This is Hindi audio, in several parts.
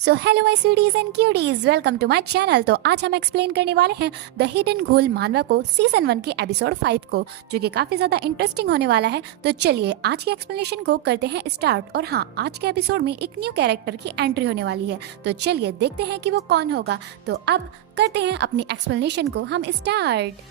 So hello my sweeties and cuties, welcome to my channel. तो आज हम एक्सप्लेन करने वाले हैं द हिडन घोल मानवा को सीजन 1 के एपिसोड 5 को, जो कि काफी ज्यादा इंटरेस्टिंग होने वाला है। तो चलिए आज की एक्सप्लेनेशन को करते हैं स्टार्ट। और हाँ, आज के एपिसोड में एक न्यू कैरेक्टर की एंट्री होने वाली है, तो चलिए देखते हैं कि वो कौन होगा। तो अब करते हैं अपनी एक्सप्लेनेशन को हम स्टार्ट।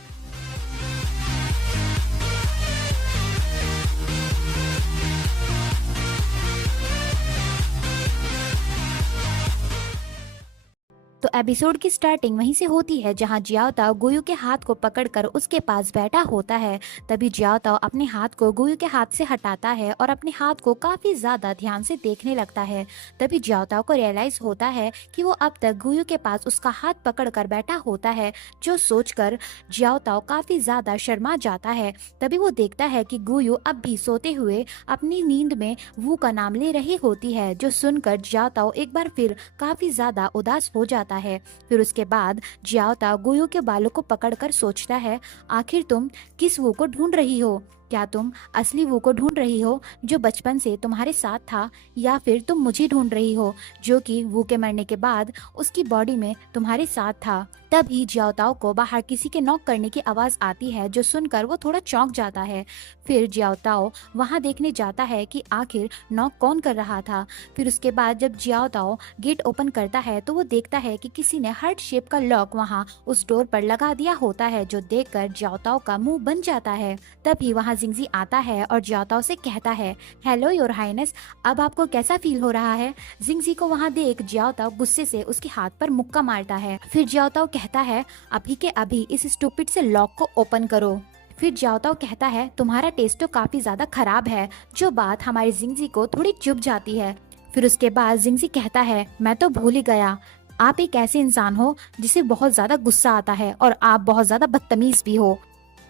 तो एपिसोड की स्टार्टिंग वहीं से होती है जहां जियाओ ताओ गुयू के हाथ को पकड़कर उसके पास बैठा होता है। तभी जियाओ ताओ अपने हाथ को गुयू के हाथ से हटाता है और अपने हाथ को काफी ज्यादा ध्यान से देखने लगता है। तभी जियाओ ताओ को रियलाइज होता है कि वो अब तक गुयू के पास उसका हाथ पकड़कर बैठा होता है, जो सोचकर जियाओ ताओ काफी ज्यादा शर्मा जाता है। तभी वो देखता है कि गुयू अब भी सोते हुए अपनी नींद में वू का नाम ले रही होती है, जो सुनकर जियाओ ताओ एक बार फिर काफी ज्यादा उदास हो जाता है। फिर उसके बाद जियाओ ताओ गुयू के बालों को पकड़कर सोचता है, आखिर तुम किस वू को ढूंढ रही हो? क्या तुम असली वू को ढूंढ रही हो जो बचपन से तुम्हारे साथ था, या फिर तुम मुझे ढूंढ रही हो जो कि वू के मरने के बाद उसकी बॉडी में तुम्हारे साथ था? तभी जियाओ ताओ को बाहर किसी के नॉक करने की आवाज आती है, जो सुनकर वो थोड़ा चौंक जाता है। फिर जियाओ ताओ वहां देखने जाता है कि आखिर नॉक कौन कर रहा था। फिर उसके बाद जब जियाओ ताओ गेट ओपन करता है तो वो देखता है कि किसी ने हार्ट शेप का लॉक वहां उस डोर पर लगा दिया होता है, जो देखकर जियाओ ताओ का मुंह बन जाता है। तभी वहां जिंगजी आता है और जियाओ ताओ से कहता है, हेलो योर हाइनेस, अब आपको कैसा फील हो रहा है? जिंगजी को वहां देख जियाओ ताओ गुस्से से उसके हाथ पर मुक्का मारता है। फिर जियाओ ताओ कहता है, अभी के अभी इस स्टूपिड से लॉक को ओपन करो। फिर जियाओ ताओ कहता है, तुम्हारा टेस्ट तो काफी ज्यादा खराब है, जो बात हमारी जिंगजी को थोड़ी चुभ जाती है। फिर उसके बाद जिंगजी कहता है, मैं तो भूल ही गया, आप एक ऐसे इंसान हो जिसे बहुत ज्यादा गुस्सा आता है और आप बहुत ज्यादा बदतमीज भी हो।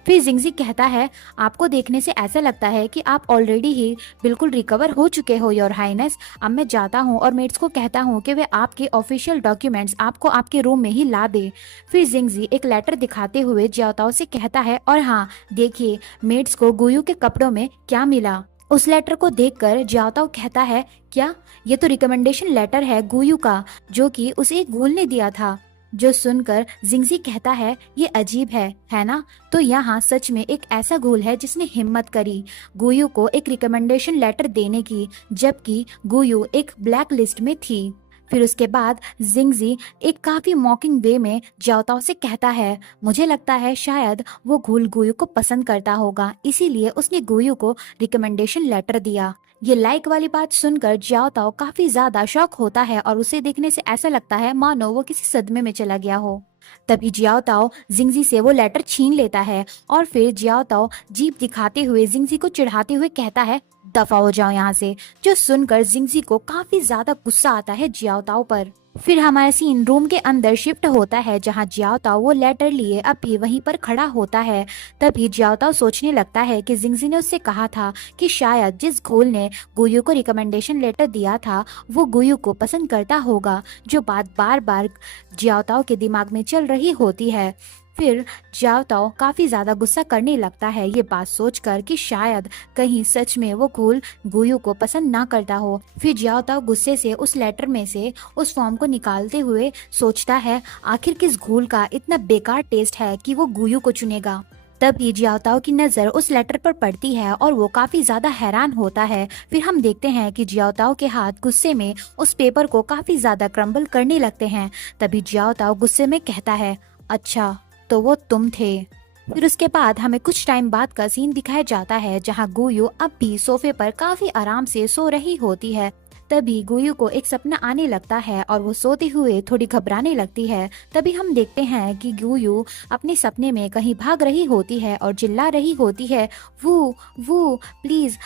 फिर जिंगजी कहता है, आपको देखने से ऐसा लगता है कि आप ऑलरेडी ही बिल्कुल रिकवर हो चुके हो योर हाइनेस। अब मैं जाता हूँ और मेट्स को कहता हूँ कि वे आपके ऑफिशियल डॉक्यूमेंट्स आपको आपके रूम में ही ला दे। फिर जिंगजी एक लेटर दिखाते हुए जियाओ ताओ से कहता है, और हाँ देखिए मेट्स को गुयू के कपड़ों में क्या मिला। उस लेटर को देखकर जियाओ ताओ कहता है, क्या ये तो रिकमेंडेशन लेटर है गुयू का, जो कि उसे एक घोल ने दिया था। जो सुनकर जिंगजी कहता है, ये अजीब है ना? तो यहाँ सच में एक ऐसा घोल है जिसने हिम्मत करी गुयू को एक रिकमेंडेशन लेटर देने की, जबकि गुयू एक ब्लैक लिस्ट में थी। फिर उसके बाद जिंगजी एक काफी मॉकिंग वे में जियाओ ताओ से कहता है, मुझे लगता है शायद वो घोल गुयू को पसंद करता होगा, इसीलिए उसने गुयू को रिकमेंडेशन लेटर दिया। ये लाइक वाली बात सुनकर जियाओ ताओ काफी ज्यादा शॉक होता है और उसे देखने से ऐसा लगता है मानो वो किसी सदमे में चला गया हो। तभी जियाओ ताओ जिंगजी से वो लेटर छीन लेता है और फिर जियाओ ताओ जीप दिखाते हुए जिंगजी को चिढ़ाते हुए कहता है, दफा हो जाओ यहाँ से। जो सुनकर जिंगजी को काफी ज्यादा गुस्सा आता है जियाओ ताओ पर। फिर हमारा सीन रूम के अंदर शिफ्ट होता है, जहाँ जियाओ ताओ वो लेटर लिए अब भी वहीं पर खड़ा होता है। तभी जियाओ ताओ सोचने लगता है कि जिंगजी ने उससे कहा था कि शायद जिस घोल ने गुयू को रिकमेंडेशन लेटर दिया था वो गुयू को पसंद करता होगा, जो बात बार बार जियाओ ताओ के दिमाग में चल रही होती है। फिर जियाओ ताओ काफी ज्यादा गुस्सा करने लगता है, ये बात सोचकर कि शायद कहीं सच में वो घोल गुयू को पसंद ना करता हो। फिर जियाओ ताओ गुस्से से उस लेटर में से उस फॉर्म को निकालते हुए सोचता है, आखिर किस घोल का इतना बेकार टेस्ट है कि वो गुयू को चुनेगा। तभी जियाओ ताओ की नजर उस लेटर पर पड़ती है और वो काफी ज्यादा हैरान होता है। फिर हम देखते हैं कि जियाओ ताओ के हाथ गुस्से में उस पेपर को काफी ज्यादा क्रम्बल करने लगते हैं। तभी जियाओ ताओ गुस्से में कहता है, अच्छा तो वो तुम थे। फिर उसके बाद हमें कुछ टाइम बाद का सीन दिखाया जाता है, जहाँ गुयू अब भी सोफे पर काफी आराम से सो रही होती है। तभी गुयू को एक सपना आने लगता है और वो सोते हुए थोड़ी घबराने लगती है। तभी हम देखते हैं कि गुयू अपने सपने में कहीं भाग रही होती है और चिल्ला रही होती है, वो प्लीज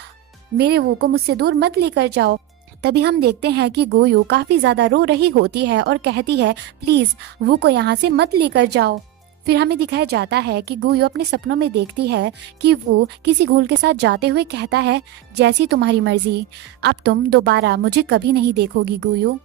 मेरे वो को मुझसे दूर मत लेकर जाओ। तभी हम देखते हैं कि गुयू काफी ज्यादा रो रही होती है और कहती है, प्लीज वो को यहाँ से मत लेकर जाओ। फिर हमें दिखाया जाता है कि गुयू अपने सपनों में देखती है कि वो किसी घोल के साथ जाते हुए कहता है, जैसी तुम्हारी मर्जी, अब तुम दोबारा मुझे कभी नहीं देखोगी गुयू।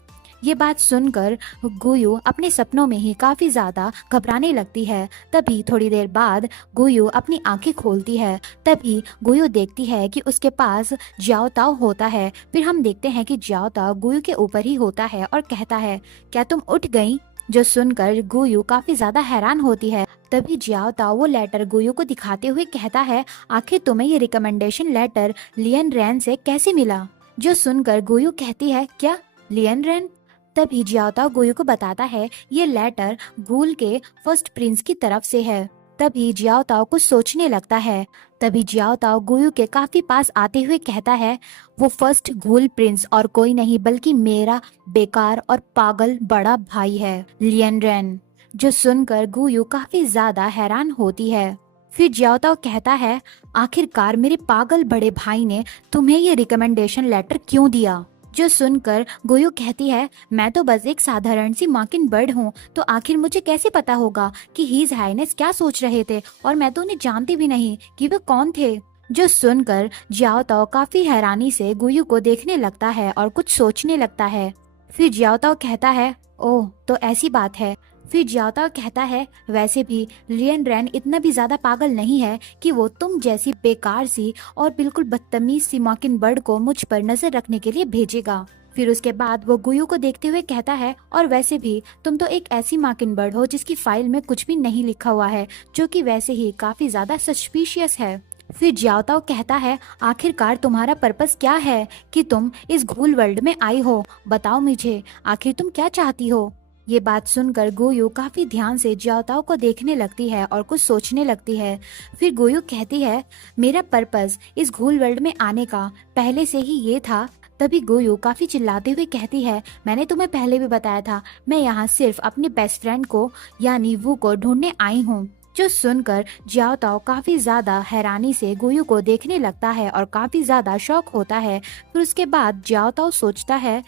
ये बात सुनकर गुयू अपने सपनों में ही काफी ज्यादा घबराने लगती है। तभी थोड़ी देर बाद गुयू अपनी आंखें खोलती है। तभी गुयू देखती है कि उसके पास जियाओ ताओ होता है। फिर हम देखते हैं कि जियाओ ताओ गुयू के ऊपर ही होता है और कहता है, क्या तुम उठ गई? जो सुनकर गुयू काफी ज्यादा हैरान होती है। तभी जियाओ ताओ वो लेटर गुयू को दिखाते हुए कहता है, आखिर तुम्हें ये रिकमेंडेशन लेटर लियन रैन से कैसे मिला? जो सुनकर गुयू कहती है, क्या लियन रैन? तभी जियाओ ताओ गुयू को बताता है, ये लेटर गूल के फर्स्ट प्रिंस की तरफ से है। तभी जियाओ ताओ कुछ सोचने लगता है। तभी जियाओ ताओ गुयू के काफी पास आते हुए कहता है, वो फर्स्ट गूल प्रिंस और कोई नहीं बल्कि मेरा बेकार और पागल बड़ा भाई है, लियन रैन। जो सुनकर गुयू काफी ज्यादा हैरान होती है। फिर जियाओ ताओ कहता है, आखिरकार मेरे पागल बड़े भाई ने तुम्हें ये रिकमेंडेशन लेटर क्यों दिया? जो सुनकर गुयू कहती है, मैं तो बस एक साधारण सी मॉकिंग बर्ड हूँ, तो आखिर मुझे कैसे पता होगा कि हीज हाईनेस क्या सोच रहे थे, और मैं तो उन्हें जानती भी नहीं कि वे कौन थे। जो सुनकर जियाओ ताओ काफी हैरानी से गुयू को देखने लगता है और कुछ सोचने लगता है। फिर जियाओ ताओ कहता है, ओह तो ऐसी बात है। फिर जियाओ ताओ कहता है, वैसे भी लियन रैन इतना भी ज्यादा पागल नहीं है कि वो तुम जैसी बेकार सी और बिल्कुल बदतमीज सी मॉकिंग बर्ड को मुझ पर नजर रखने के लिए भेजेगा। फिर उसके बाद वो गुयू को देखते हुए कहता है, और वैसे भी तुम तो एक ऐसी मॉकिंग बर्ड हो जिसकी फाइल में कुछ भी नहीं लिखा हुआ है, जो कि वैसे ही काफी ज्यादा सस्पिशियस है। फिर जियाओ ताओ कहता है, आखिरकार तुम्हारा पर्पस क्या है कि तुम इस घूल वर्ल्ड में आई हो? बताओ मुझे, आखिर तुम क्या चाहती हो? ये बात सुनकर गुयू काफी ध्यान से जियाओ ताओ को देखने लगती है और कुछ सोचने लगती है। फिर गुयू कहती है, मेरा पर्पस इस घूल वर्ल्ड में आने का पहले से ही ये था। तभी गुयू काफी चिल्लाते हुए कहती है, मैंने तुम्हें पहले भी बताया था, मैं यहाँ सिर्फ अपने बेस्ट फ्रेंड को यानी वू को ढूंढने आई हूँ। जो सुनकर जियाओ ताओ काफी ज्यादा हैरानी से गुयू को देखने लगता है और काफी ज्यादा शौक होता है। फिर उसके बाद जियाओ ताओ सोचता है,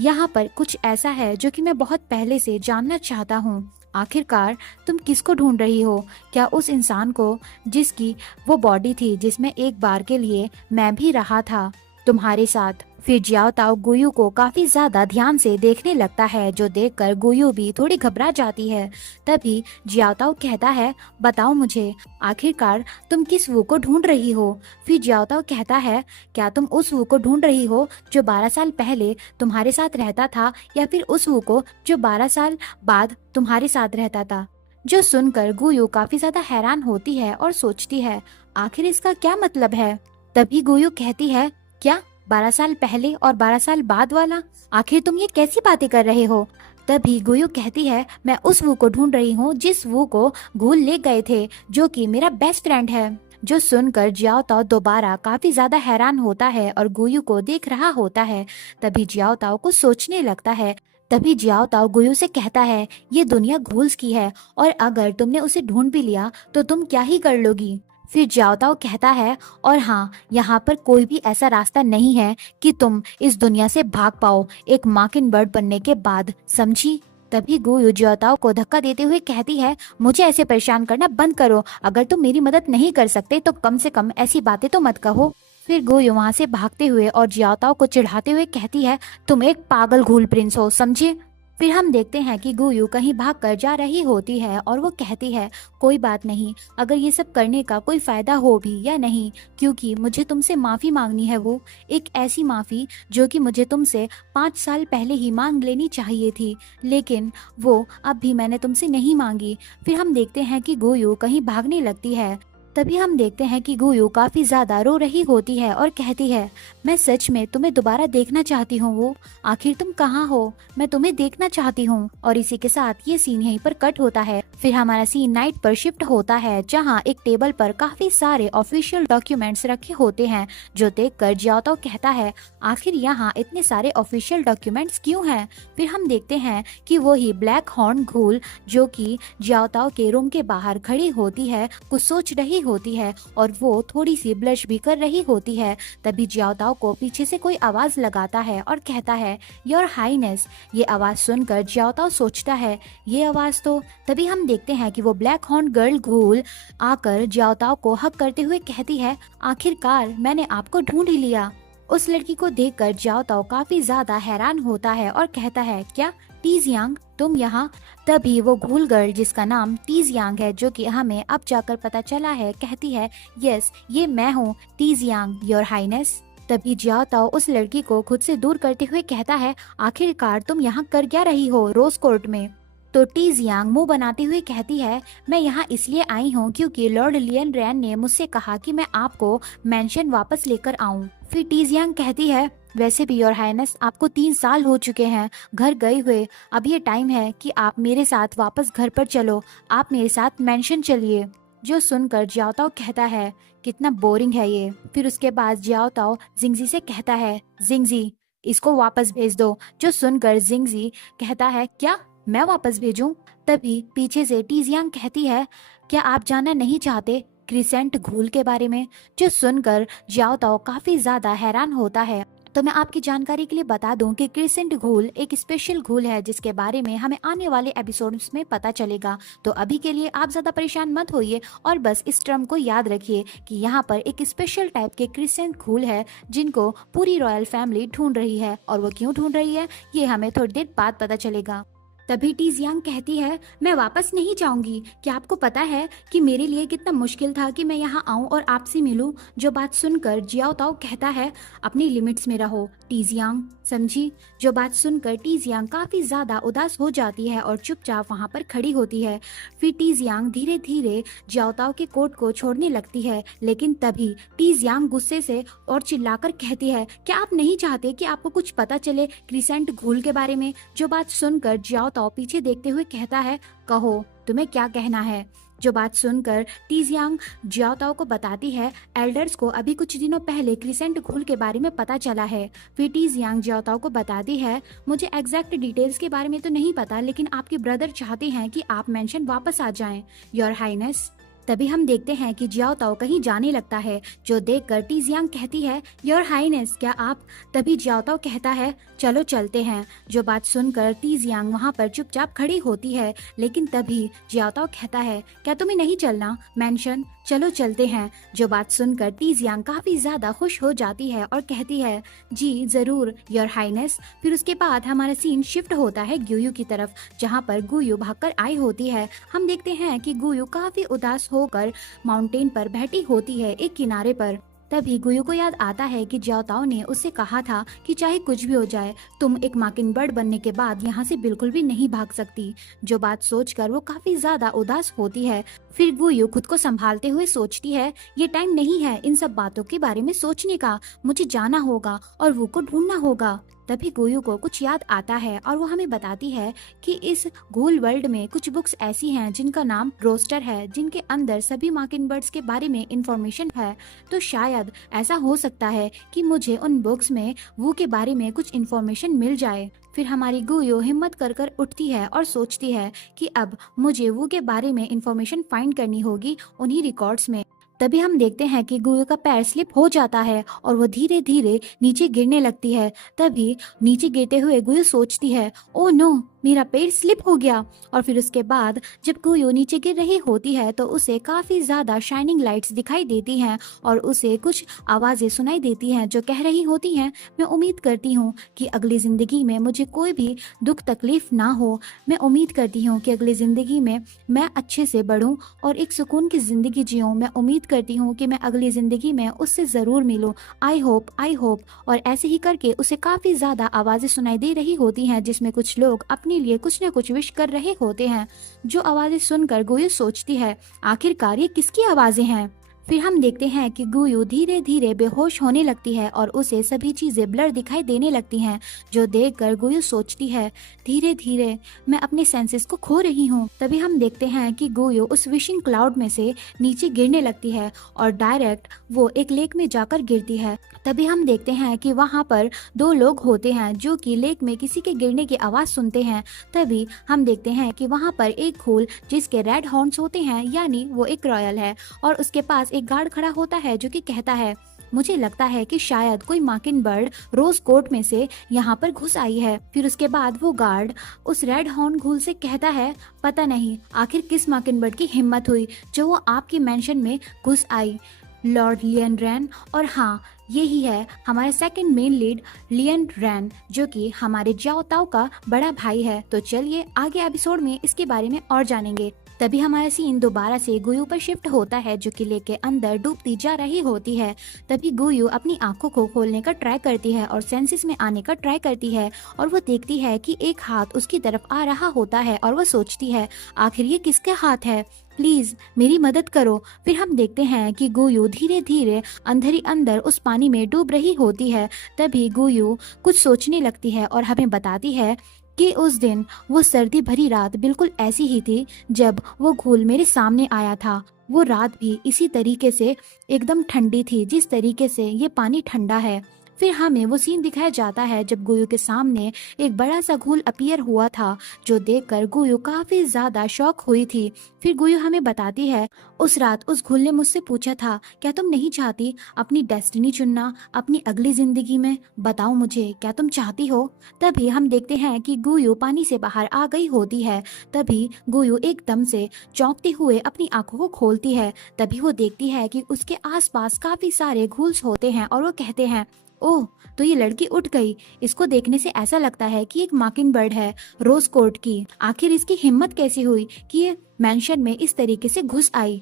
यहाँ पर कुछ ऐसा है जो कि मैं बहुत पहले से जानना चाहता हूँ। आखिरकार तुम किसको ढूंढ रही हो? क्या उस इंसान को जिसकी वो बॉडी थी जिसमें एक बार के लिए मैं भी रहा था तुम्हारे साथ? फिर जियाओ ताओ गुयू को काफी ज्यादा ध्यान से देखने लगता है, जो देखकर गुयू भी थोड़ी घबरा जाती है। तभी जियाओ ताओ कहता है, बताओ मुझे, आखिरकार तुम किस वू को ढूंढ रही हो? फिर जियाओ ताओ कहता है, क्या तुम उस वू को ढूंढ रही हो जो 12 साल पहले तुम्हारे साथ रहता था, या फिर उस वू को जो 12 साल बाद तुम्हारे साथ रहता था? जो सुनकर गुयू काफी ज्यादा हैरान होती है और सोचती है, आखिर इसका क्या मतलब है? तभी गुयू कहती है, क्या 12 साल पहले और 12 साल बाद वाला? आखिर तुम ये कैसी बातें कर रहे हो? तभी गुयू कहती है, मैं उस वू को ढूंढ रही हूँ जिस वू को घूल ले गए थे, जो कि मेरा बेस्ट फ्रेंड है। जो सुनकर जियाओ ताओ दोबारा काफी ज्यादा हैरान होता है और गुयू को देख रहा होता है। तभी जियाओ ताओ को सोचने लगता है। तभी जियाओ ताओ गुयू से कहता है, ये दुनिया घूल्स की है, और अगर तुमने उसे ढूंढ भी लिया तो तुम क्या ही कर लोगी? फिर जियाओ ताओ कहता है, और हाँ, यहाँ पर कोई भी ऐसा रास्ता नहीं है कि तुम इस दुनिया से भाग पाओ एक मॉकिंग बर्ड बनने के बाद, समझी? तभी गुयू जियाओ ताओ को धक्का देते हुए कहती है, मुझे ऐसे परेशान करना बंद करो। अगर तुम मेरी मदद नहीं कर सकते तो कम से कम ऐसी बातें तो मत कहो। फिर गुयू वहाँ से भागते हुए और जियाओ ताओ को चिढ़ाते हुए कहती है, तुम एक पागल घूल प्रिंस हो, समझे? फिर हम देखते हैं कि गुयू कहीं भागकर जा रही होती है और वो कहती है, कोई बात नहीं, अगर ये सब करने का कोई फायदा हो भी या नहीं, क्योंकि मुझे तुमसे माफी मांगनी है, वो एक ऐसी माफी जो कि मुझे तुमसे 5 साल पहले ही मांग लेनी चाहिए थी, लेकिन वो अब भी मैंने तुमसे नहीं मांगी। फिर हम देखते हैं कि गुयू कहीं भागने लगती है। तभी हम देखते हैं कि गुयू काफी ज्यादा रो रही होती है और कहती है, मैं सच में तुम्हें दोबारा देखना चाहती हूँ, वो आखिर तुम कहाँ हो? मैं तुम्हें देखना चाहती हूँ। और इसी के साथ ये सीन यहीं पर कट होता है। फिर हमारा सीन नाइट पर शिफ्ट होता है, जहाँ एक टेबल पर काफी सारे ऑफिशियल डॉक्यूमेंट्स रखे होते हैं, जो देखकर जियाओ ताओ कहता है, आखिर यहाँ इतने सारे ऑफिशियल डॉक्यूमेंट्स क्यों हैं? फिर हम देखते हैं कि वो ही ब्लैक हॉर्न घूल, जो कि जियाओ ताओ के रूम के बाहर खड़ी होती है, कुछ सोच रही होती है और वो थोड़ी सी ब्लश भी कर रही होती है। तभी जियाओ ताओ को पीछे से कोई आवाज लगाता है और कहता है, योर हाईनेस। ये आवाज सुनकर जियाओ ताओ सोचता है, ये आवाज तो। तभी हम देखते हैं कि वो ब्लैक हॉर्न गर्ल घूल आकर जियाओ ताओ को हक करते हुए कहती है, आखिरकार मैंने आपको ढूंढ ही लिया। उस लड़की को देखकर जियाओ ताओ काफी ज्यादा हैरान होता है और कहता है, क्या टीजियांग तुम यहाँ? तभी वो घूल गर्ल जिसका नाम टीजियांग है, जो कि हमें अब जाकर पता चला है, कहती है, यस ये मैं हूँ टीजियांग, योर हाइनेस। तभी जियाओ ताओ उस लड़की को खुद से दूर करते हुए कहता है, आखिरकार तुम यहाँ कर क्या रही हो रोज कोर्ट में? तो टीजियांग मुंह बनाते हुए कहती है, मैं यहाँ इसलिए आई हूँ क्योंकि लॉर्ड लियन रैन ने मुझसे कहा कि मैं आपको मेंशन वापस लेकर आऊँ। फिर टीजियांग कहती है, वैसे भी योर हाइनेस आपको 3 साल हो चुके हैं घर गए हुए, अब ये टाइम है कि आप मेरे साथ वापस घर पर चलो, आप मेरे साथ मेंशन चलिए। जो सुनकर जियाओ ताओ कहता है, कितना बोरिंग है ये। फिर उसके बाद जियाओ ताओ जिंगजी से कहता है, जिंगजी इसको वापस भेज दो। जो सुनकर जिंगजी कहता है, क्या मैं वापस भेजूं? तभी पीछे से टीजियांग कहती है, क्या आप जानना नहीं चाहते क्रिसेंट घूल के बारे में? जो सुनकर जियाओ ताओ काफी ज्यादा हैरान होता है। तो मैं आपकी जानकारी के लिए बता दूं कि क्रिसेंट घूल एक स्पेशल घूल है जिसके बारे में हमें आने वाले एपिसोड्स में पता चलेगा। तो अभी के लिए आप ज्यादा परेशान मत होइए और बस इस टर्म को याद रखिए कि यहाँ पर एक स्पेशल टाइप के क्रिसेंट घूल है जिनको पूरी रॉयल फैमिली ढूंढ रही है, और वो क्यों ढूंढ रही है ये हमें थोड़ी देर बाद पता चलेगा। तभी टीजियांग कहती है, मैं वापस नहीं जाऊंगी। क्या आपको पता है कि मेरे लिए कितना मुश्किल था कि मैं यहाँ आऊँ और आपसे मिलूं? जो बात सुनकर जियाओ ताओ कहता है, अपनी लिमिट्स में रहो टीजियांग, समझी? जो बात सुनकर टीजियांग काफी ज्यादा उदास हो जाती है और चुपचाप वहाँ पर खड़ी होती है। फिर टीजियांग धीरे धीरे जियाओ ताओ के कोट को छोड़ने लगती है, लेकिन तभी टीजियांग गुस्से से और चिल्लाकर कहती है, क्या आप नहीं चाहते कि आपको कुछ पता चले क्रिसेंट घूल के बारे में? जो बात सुनकर जियाओ ताओ पीछे देखते हुए कहता है, कहो तुम्हें क्या कहना है? जो बात सुनकर टीजियांग जियाओ ताओ को बताती है, एल्डर्स को अभी कुछ दिनों पहले क्रिसेंट घूल के बारे में पता चला है। फिर टीजियांग जियाओ ताओ को बताती है, मुझे एग्जैक्ट डिटेल्स के बारे में तो नहीं पता, लेकिन आपके ब्रदर चाहते हैं कि आप मेंशन वापस आ जाएं, योर हाइनेस। तभी हम देखते हैं कि जियाओ ताओ कहीं जाने लगता है, जो देखकर टीजियांग कहती है, योर हाइनेस क्या आप? तभी जियाओ ताओ कहता है, चलो चलते हैं। जो बात सुनकर टीजियांग वहाँ पर चुपचाप खड़ी होती है, लेकिन तभी जियाओ ताओ कहता है, क्या तुम्हें नहीं चलना मेंशन? चलो चलते हैं। जो बात सुनकर टीजियांग काफी ज्यादा खुश हो जाती है और कहती है, जी जरूर योर हाइनेस। फिर उसके बाद हमारा सीन शिफ्ट होता है गुयू की तरफ, जहाँ पर गुयू भागकर आई होती है। हम देखते हैं कि गुयू काफी उदास होकर माउंटेन पर बैठी होती है एक किनारे पर। तभी गुयू को याद आता है कि जियाओ ताओ ने उससे कहा था कि चाहे कुछ भी हो जाए, तुम एक मॉकिंगबर्ड बनने के बाद यहाँ से बिल्कुल भी नहीं भाग सकती। जो बात सोचकर वो काफी ज्यादा उदास होती है। फिर गुयू खुद को संभालते हुए सोचती है, ये टाइम नहीं है इन सब बातों के बारे में सोचने का, मुझे जाना होगा और वो को ढूंढना होगा। तभी गुयू को कुछ याद आता है और वो हमें बताती है कि इस घूल वर्ल्ड में कुछ बुक्स ऐसी हैं जिनका नाम रोस्टर है, जिनके अंदर सभी मॉकिंगबर्ड्स के बारे में इंफॉर्मेशन है। तो शायद ऐसा हो सकता है कि मुझे उन बुक्स में वो के बारे में कुछ इंफॉर्मेशन मिल जाए। फिर हमारी गुयू हिम्मत कर कर उठती है और सोचती है कि अब मुझे वो के बारे में इंफॉर्मेशन फाइंड करनी होगी उन्हीं रिकॉर्ड्स में। तभी हम देखते हैं कि गुयू का पैर स्लिप हो जाता है और वो धीरे धीरे नीचे गिरने लगती है। तभी नीचे गिरते हुए गुयू सोचती है, ओ नो मेरा पैर स्लिप हो गया। और फिर उसके बाद जब गुयू नीचे गिर रही होती है तो उसे काफी ज्यादा शाइनिंग लाइट्स दिखाई देती हैं और उसे कुछ आवाजें सुनाई देती हैं जो कह रही होती हैं, मैं उम्मीद करती हूँ कि अगली जिंदगी में मुझे कोई भी दुख तकलीफ ना हो। मैं उम्मीद करती हूँ कि अगली जिंदगी में मैं अच्छे से बढ़ूं और एक सुकून की जिंदगी जीऊं। मैं उम्मीद करती हूँ कि मैं अगली जिंदगी में उससे जरूर मिलूं। I hope. और ऐसे ही करके उसे काफी ज्यादा आवाजें सुनाई दे रही होती हैं जिसमें कुछ लोग अपने लिए कुछ न कुछ विश कर रहे होते हैं। जो आवाजें सुनकर गुयू सोचती है, आखिरकार ये किसकी आवाजें हैं? फिर हम देखते हैं कि गुयू धीरे धीरे बेहोश होने लगती है और उसे सभी चीजें ब्लर दिखाई देने लगती हैं। जो देखकर गुयू सोचती है, धीरे धीरे मैं अपने सेंसेस को खो रही हूँ। तभी हम देखते हैं कि गुयू उस विशिंग क्लाउड में से नीचे गिरने लगती है और डायरेक्ट वो एक लेक में जाकर गिरती है। तभी हम देखते हैं कि वहाँ पर 2 लोग होते हैं जो कि लेक में किसी के गिरने की आवाज सुनते हैं। तभी हम देखते हैं कि वहाँ पर एक घूल जिसके रेड हॉर्न्स होते हैं, यानी वो एक रॉयल है, और उसके पास एक गार्ड खड़ा होता है जो कि कहता है, मुझे लगता है कि शायद कोई मॉकिंगबर्ड रोज कोर्ट में से यहाँ पर घुस आई है। फिर उसके बाद वो गार्ड उस रेड हॉर्न घूल से कहता है, पता नहीं आखिर किस मॉकिंगबर्ड की हिम्मत हुई जो वो आपकी मेंशन में घुस आई। लॉर्ड लियन रैन। और हाँ, यही है हमारा सेकंड मेन लीड लियन रैन, जो कि हमारे जियाओ ताओ का बड़ा भाई है। तो चलिए आगे एपिसोड में इसके बारे में और जानेंगे। तभी हमारा सीन दोबारा से गुयू पर शिफ्ट होता है, जो किले के अंदर डूबती जा रही होती है। तभी गुयू अपनी आंखों को खोलने का ट्राई करती है और सेंसेस में आने का ट्राई करती है, और वो देखती है कि एक हाथ उसकी तरफ आ रहा होता है, और वो सोचती है आखिर ये किसका हाथ है, प्लीज मेरी मदद करो। फिर हम देखते हैं कि गुयू धीरे धीरे अंदर ही अंदर उस पानी में डूब रही होती है। तभी गुयू कुछ सोचने लगती है और हमें बताती है कि उस दिन वो सर्दी भरी रात बिल्कुल ऐसी ही थी जब वो घूल मेरे सामने आया था। वो रात भी इसी तरीके से एकदम ठंडी थी जिस तरीके से ये पानी ठंडा है। फिर हमें वो सीन दिखाया जाता है जब गुयू के सामने एक बड़ा सा घूल अपीयर हुआ था, जो देखकर गुयू काफी ज्यादा शॉक हुई थी। फिर गुयू हमें बताती है उस रात उस घूल ने मुझसे पूछा था, क्या तुम नहीं चाहती अपनी डेस्टिनी चुनना अपनी अगली जिंदगी में? बताओ मुझे, क्या तुम चाहती हो? तभी हम देखते हैं कि गुयू पानी से बाहर आ गई होती है। तभी गुयू एकदम से चौंकते हुए अपनी आंखों को खोलती है। तभी वो देखती है कि उसके आसपास काफी सारे घूल्स होते हैं, और वो कहते हैं ओह, तो ये लड़की उठ गई। इसको देखने से ऐसा लगता है कि एक मार्किंग बर्ड है रोज कोर्ट की। आखिर इसकी हिम्मत कैसी हुई कि ये मेंशन में इस तरीके से घुस आई?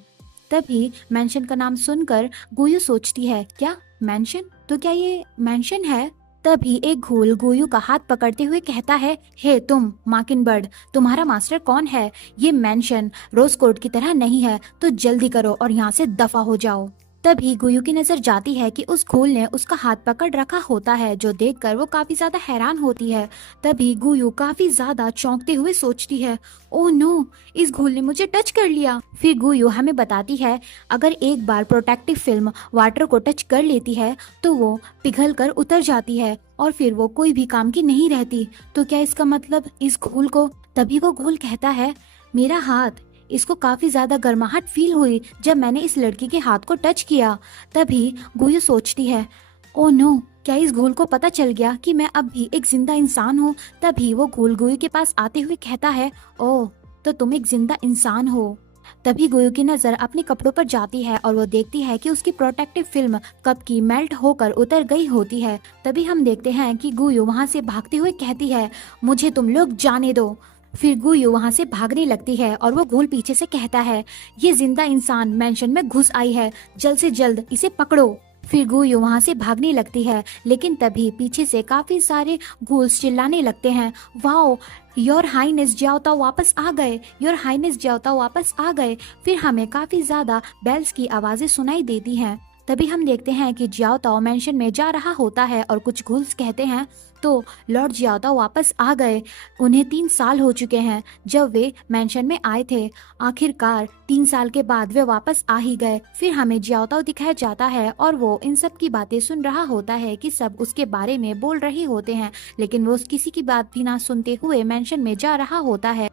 तभी मेंशन का नाम सुनकर गुयू सोचती है, क्या मेंशन? तो क्या ये मेंशन है? तभी एक घूल गुयू का हाथ पकड़ते हुए कहता है, हे तुम मार्किन बर्ड, तुम्हारा मास्टर कौन है? ये मेंशन रोज कोर्ट की तरह नहीं है, तो जल्दी करो और यहाँ से दफा हो जाओ। तभी गुयू की नजर जाती है कि उस घूल ने उसका हाथ पकड़ रखा होता है, जो देखकर वो काफी ज्यादा हैरान होती है। तभी गुयू काफी ज्यादा चौंकते हुए सोचती है, ओह नो, इस घूल ने मुझे टच कर लिया। फिर गुयू हमें बताती है अगर एक बार प्रोटेक्टिव फिल्म वाटर को टच कर लेती है तो वो पिघल कर उतर जाती है और फिर वो कोई भी काम की नहीं रहती। तो क्या इसका मतलब इस घूल को? तभी वो घूल कहता है, मेरा हाथ, इसको काफी ज्यादा गर्माहट फील हुई जब मैंने इस लड़की के हाथ को टच किया। तभी गुयू सोचती है, ओह नो, क्या इस घूल को पता चल गया कि मैं अब भी एक जिंदा इंसान हूँ? तभी वो घूल गुयू के पास आते हुए कहता है, ओह, तो तुम एक जिंदा इंसान हो। तभी गुयू की नजर अपने कपड़ों पर जाती है और वो देखती है कि उसकी प्रोटेक्टिव फिल्म कब की मेल्ट होकर उतर गई होती है। तभी हम देखते हैं कि गुयू वहाँ से भागते हुए कहती है, मुझे तुम लोग जाने दो। फिर गुयू वहाँ से भागने लगती है और वो घूल पीछे से कहता है, ये जिंदा इंसान मेंशन में घुस आई है, जल्द से जल्द इसे पकड़ो। फिर गुयू वहाँ से भागने लगती है, लेकिन तभी पीछे से काफी सारे घूल्स चिल्लाने लगते हैं, वाओ, योर हाइनेस जियाओ ताओ वापस आ गए, योर हाइनेस जियाओ ताओ वापस आ गए। फिर हमें काफी ज्यादा बेल्स की आवाजें सुनाई देती हैं। तभी हम देखते हैं कि जियाओ ताओ मेंशन में जा रहा होता है और कुछ घूल्स कहते हैं, तो लॉर्ड जियाओ ताओ वापस आ गए। उन्हें 3 साल हो चुके हैं जब वे मेंशन में आए थे। आखिरकार 3 साल के बाद वे वापस आ ही गए। फिर हमें जियाओ ताओ दिखाया जाता है और वो इन सब की बातें सुन रहा होता है कि सब उसके बारे में बोल रहे होते हैं, लेकिन वो किसी की बात भी ना सुनते हुए मेंशन में जा रहा होता है।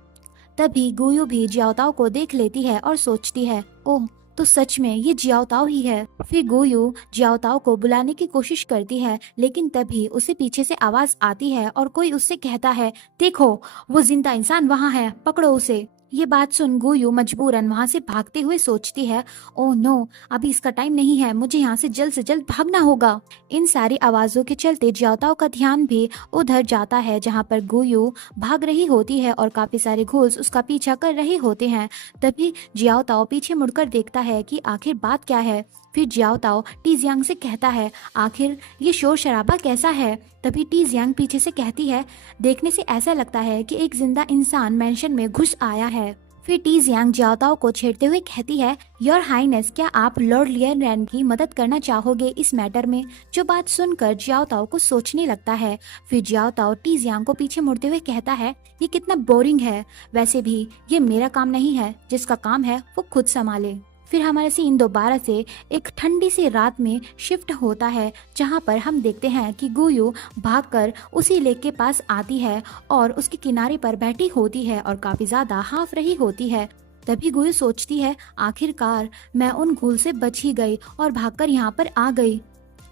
तभी गुयू भी जियाओ ताओ को देख लेती है और सोचती है, ओह, तो सच में ये जियाओ ताओ ही है। फिर गुयू जियाओ ताओ को बुलाने की कोशिश करती है, लेकिन तभी उसे पीछे से आवाज आती है और कोई उससे कहता है, देखो, वो जिंदा इंसान वहाँ है, पकड़ो उसे। ये बात सुन गुयू मजबूरन वहाँ से भागते हुए सोचती है, ओह नो, अभी इसका टाइम नहीं है, मुझे यहाँ से जल्द भागना होगा। इन सारी आवाजों के चलते जियाओ ताओ का ध्यान भी उधर जाता है जहाँ पर गुयू भाग रही होती है और काफी सारे घूल्स उसका पीछा कर रहे होते हैं। तभी जियाओ ताओ पीछे मुड़कर देखता है कि आखिर बात क्या है। फिर जियाओ ताओ टी जियांग से कहता है, आखिर ये शोर शराबा कैसा है? तभी टी जियांग पीछे से कहती है, देखने से ऐसा लगता है कि एक जिंदा इंसान मेंशन में घुस आया है। फिर टी जियांग जियाओ ताओ को छेड़ते हुए कहती है, योर हाइनेस, क्या आप लॉर्ड लियन रैन की मदद करना चाहोगे इस मैटर में? जो बात सुनकर जियाओ ताओ को सोचने लगता है। फिर जियाओ ताओ टी जियांग को पीछे मुड़ते हुए कहता है, ये कितना बोरिंग है, वैसे भी ये मेरा काम नहीं है, जिसका काम है वो खुद संभाले। फिर हमारा सीन दोबारा से एक ठंडी सी रात में शिफ्ट होता है, जहाँ पर हम देखते हैं कि गुयू भागकर उसी लेक के पास आती है और उसके किनारे पर बैठी होती है और काफी ज्यादा हाफ रही होती है। तभी गुयू सोचती है, आखिरकार मैं उन घूल से बच ही गई और भागकर यहाँ पर आ गई।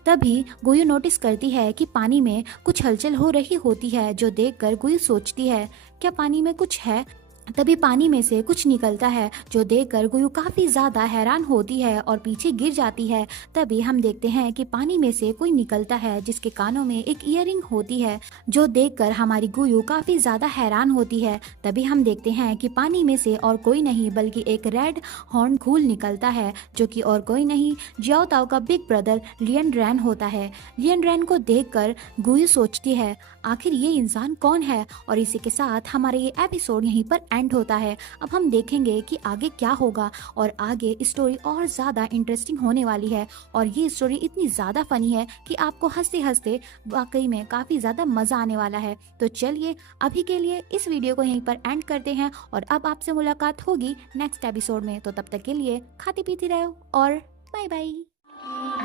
तभी गुयू नोटिस करती है कि पानी में कुछ हलचल हो रही होती है, जो देखकर गुयू सोचती है, क्या पानी में कुछ है? तभी पानी में से कुछ निकलता है जो देखकर गुयू काफी ज्यादा हैरान होती है और पीछे गिर जाती है। तभी हम देखते हैं कि पानी में से कोई निकलता है जिसके कानों में एक ईयरिंग होती है, जो देखकर हमारी गुयू काफी ज्यादा हैरान होती है। तभी हम देखते हैं कि पानी में से और कोई नहीं बल्कि एक रेड हॉर्न घूल निकलता है, जो कि और कोई नहीं जियाओ ताओ का बिग ब्रदर लियन रैन होता है। लियन रैन को देखकर गुयू सोचती है आखिर ये इंसान कौन है। और इसी के साथ हमारा ये एपिसोड यहीं पर एंड होता है। अब हम देखेंगे कि आगे क्या होगा और आगे स्टोरी और ज़्यादा इंटरेस्टिंग होने वाली है। और ये स्टोरी इतनी ज़्यादा फनी है कि आपको हंसते हंसते वाकई में काफ़ी ज़्यादा मज़ा आने वाला है। तो चलिए अभी के लिए इस वीडियो को यहीं पर एंड करते हैं और अब आपसे मुलाकात होगी नेक्स्ट एपिसोड में। तो तब तक के लिए खाती पीती रहो और बाय बाय।